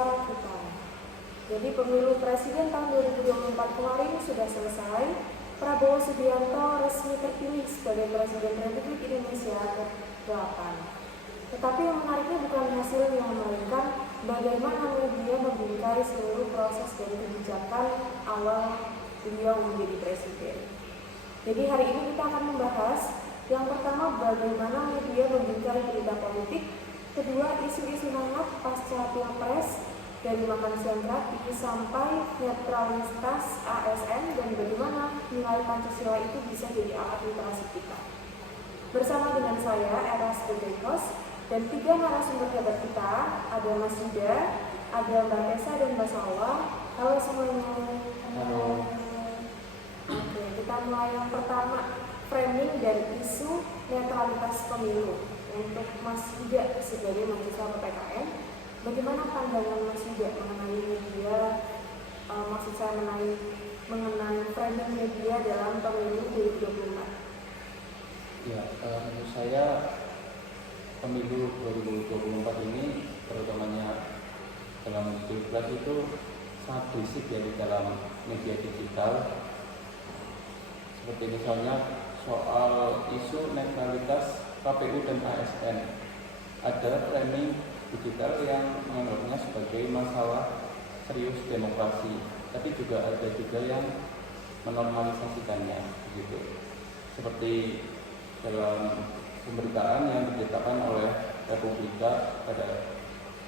suara kita. Jadi pemilu presiden tahun 2024 kemarin sudah selesai. Prabowo Subianto resmi terpilih sebagai Presiden Republik Indonesia ke-8. Tetapi yang menariknya bukan hasilnya, melainkan bagaimana media membingkai seluruh proses dan kebijakan awal beliau menjadi presiden. Jadi hari ini kita akan membahas yang pertama bagaimana media membingkai berita politik, kedua isu-isu hangat pasca Pilpres dari makan siang gratis sampai netralitas ASN dan bagaimana nilai Pancasila itu bisa jadi alat literasi kita. Bersama dengan saya Eras Bedekos dan 3 narasumber hebat kita, ada Mas Yuda, ada Mbak Tessa dan Mbak Salwa. Halo semuanya. Halo. Oke, kita mulai yang pertama, framing dan isu netralitas pemilu. Untuk Mas Yuda sebagai mahasiswa PPKN, bagaimana pandangan Mas Yuda mengenai media, maksud saya mengenai framing media dalam pemilu 2024? Ya, menurut saya pemilu 2024 ini terutamanya dalam Pilpres itu sangat berisik ya di dalam media digital. Seperti misalnya soal isu netralitas KPU dan ASN. Ada framing digital yang menganggapnya sebagai masalah serius demokrasi, tapi juga ada yang menormalisasikannya, begitu. Seperti dalam pemberitaan yang diberitakan oleh Republika pada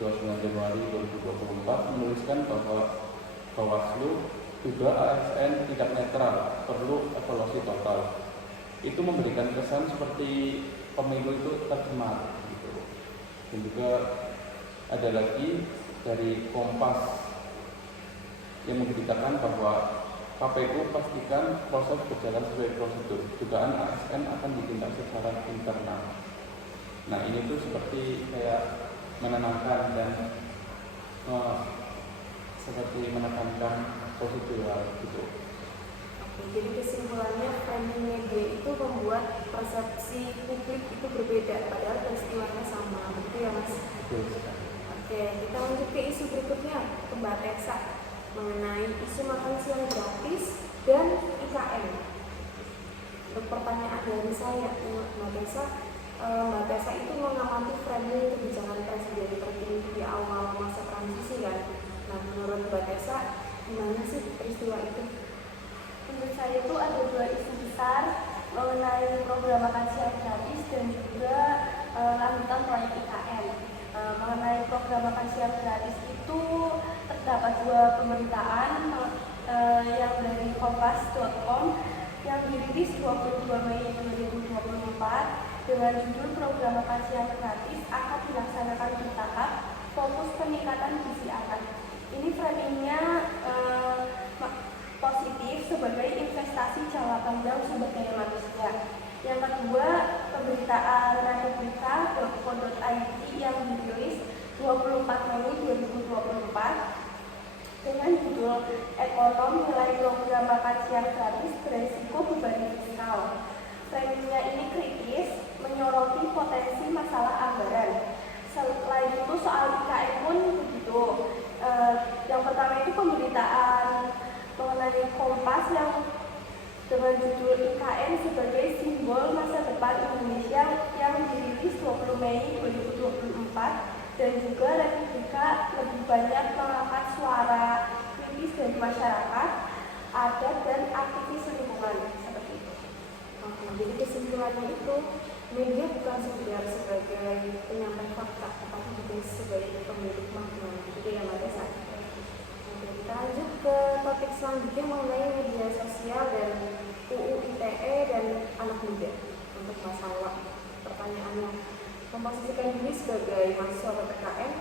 29 Januari 2024 menuliskan bahwa Bawaslu juga ASN tidak netral, perlu evaluasi total. Itu memberikan kesan seperti pemilu itu tercemar, gitu. Dan juga ada lagi dari Kompas yang memberitakan bahwa KPU pastikan proses berjalan sesuai prosedur. Dugaan ASN akan ditindak secara internal. Nah, ini tuh seperti kayak menenangkan dan seperti menekankan prosedural gitu. Oke, jadi kesimpulannya framing media itu membuat persepsi publik itu berbeda, padahal peristiwanya sama, begitu ya Mas? Betul sekali. Oke, kita lanjut ke isu berikutnya, ke Mbak Tessa, mengenai isu makan siang gratis dan IKN. Untuk pertanyaan dari saya, Mbak Tessa itu mengamati framing kebijakan presiden terpilih di awal masa transisi kan? Nah, menurut Mbak Tessa, gimana sih peristiwa itu? Menurut saya itu ada 2 isu besar mengenai program makan siang gratis dan juga lanjutan proyek IKN. Mengenai program makan siang gratis itu terdapat 2 pemberitaan yang dari kompas.com yang dirilis 22 Mei 2024 dengan judul program makan siang gratis akan dilaksanakan bertahap, fokus peningkatan gizi anak. Ini framingnya positif sebagai investasi jangka panjang sumber daya manusia. Yang kedua, pemberitaan republika.co.id yang dirilis 24 Mei 2024 dengan judul Ekonom Nilai Program Makan Siang Gratis Beresiko Beban Fiskal. Framingnya ini kritis, menyoroti potensi masalah anggaran. Selain itu soal IKN pun begitu. Yang pertama itu pemberitaan mengenai Kompas yang dengan judul IKN sebagai simbol masa depan Indonesia yang dirilis 20 Mei 2024 dan juga Republika lebih banyak mengangkat suara kritis dari masyarakat, adat dan aktivis lingkungan seperti itu. Oke, jadi kesimpulannya itu media bukan sekedar sebagai penyampai fakta, tetapi juga sebagai pemilik makna. Gitu ya Mbak Tessa. Oke, kita lanjut ke topik selanjutnya mengenai media sosial dan UU ITE dan anak muda. Untuk Mas Salwa, pertanyaannya, memposisikan diri sebagai mahasiswa PPKN,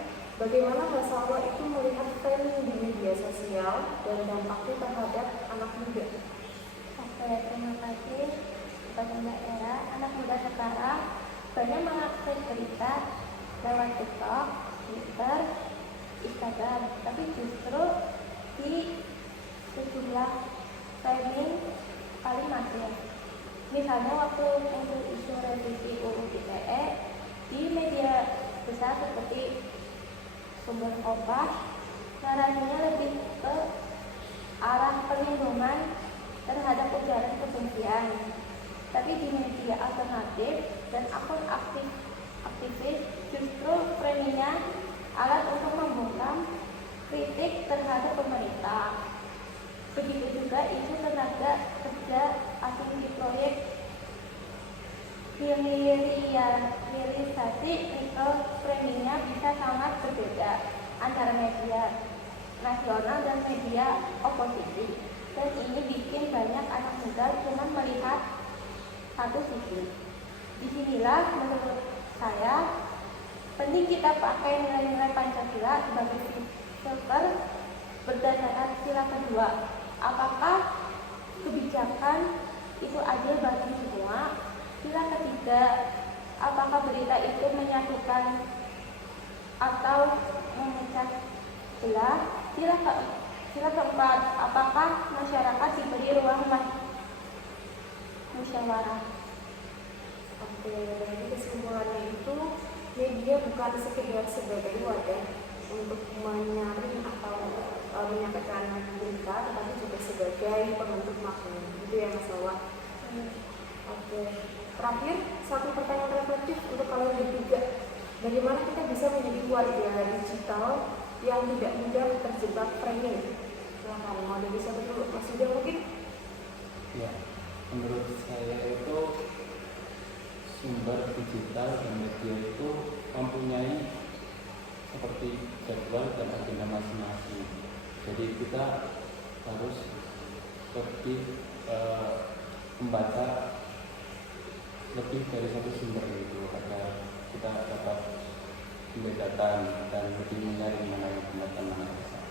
bagaimana Mas Salwa itu melihat tren di media sosial dan dampaknya terhadap anak muda? Oke, terima kasih kepada Mbak Era. Anak muda sekarang banyak mengakses berita lewat TikTok, Twitter, Instagram, tapi justru di sejumlah framing paling masif. Misalnya waktu muncul isu revisi UU ITE di media besar seperti Sumber Kompas narasinya lebih ke arah pelindungan terhadap ujaran kebencian. Tapi di media alternatif dan akun aktivis justru framingnya alat untuk membungkam kritik terhadap pemerintah. Begitu juga isu tenaga kerja asing di proyek hilirisasi nikel, framingnya bisa sangat berbeda antara media nasional dan media oposisi. Dan ini bikin banyak anak muda cuma melihat satu sisi. Disinilah menurut saya penting kita pakai nilai-nilai Pancasila sebagai filter berdasarkan sila kedua. Apakah kebijakan itu adil bagi semua? Sila ketiga, apakah berita itu menyatukan atau memecah belah? Sila keempat, apakah masyarakat diberi ruang musyawarah? Oke, jadi kesimpulannya itu media bukan sekedar sebagai wadah untuk menyaring atau menyampaikan berita, tetapi juga sebagai pembentuk makna. Itu ya Mas Lawa. Oke, terakhir satu pertanyaan reflektif untuk kalian bertiga. Bagaimana kita bisa menjadi warga digital yang tidak mudah terjebak framing? Silahkan, mau dari siapa dulu? Mas Yuda mungkin? Ya, menurut saya itu sumber digital dan media itu mempunyai seperti jadwal dan agenda masing-masing. Jadi kita harus lebih membaca lebih dari satu sumber itu agar kita dapat membedakan dan lebih menyaring mana yang benar dan mana yang salah.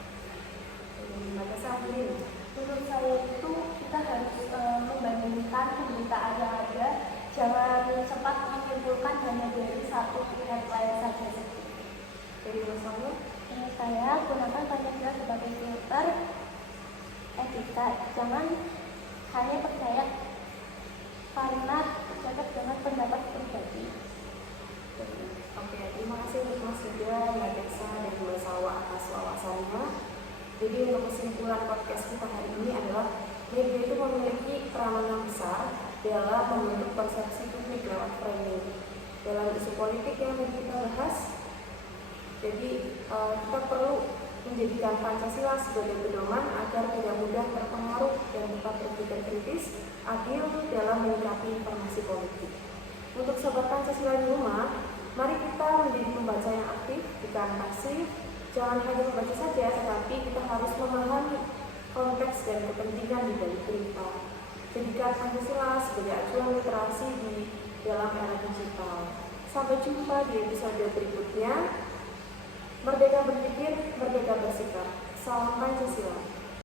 Menurut saya itu kita harus membandingkan pemberitaan yang ada, jangan cepat menyimpulkan hanya dari satu headline saja. Dari Mas Menurut saya gunakan Pancasila sebagai filter etika, jangan hanya percaya karena tercatat dengan pendapat pribadi. Oke, terima kasih untuk Mas Yuda, Mbak Deksa, dan Mbak Salwa atas wawasannya. Jadi untuk kesimpulan podcast kita hari ini adalah media itu memiliki peranan yang besar dalam membentuk persepsi publik lewat framing. Dalam isu politik yang kita bahas, jadi kita perlu menjadikan Pancasila sebagai pedoman agar tidak mudah terpengaruh dan tetap berpikir kritis, adil dalam menyikapi informasi politik. Untuk sobat Pancasila di rumah, mari kita menjadi pembaca yang aktif, bukan pasif. Jangan hanya membaca saja, tetapi kita harus memahami konteks dan kepentingan di balik berita. Jadikan Pancasila sebagai acuan literasi di dalam era digital. Sampai jumpa di episode berikutnya. Merdeka berpikir, merdeka bersikap. Salam Pancasila.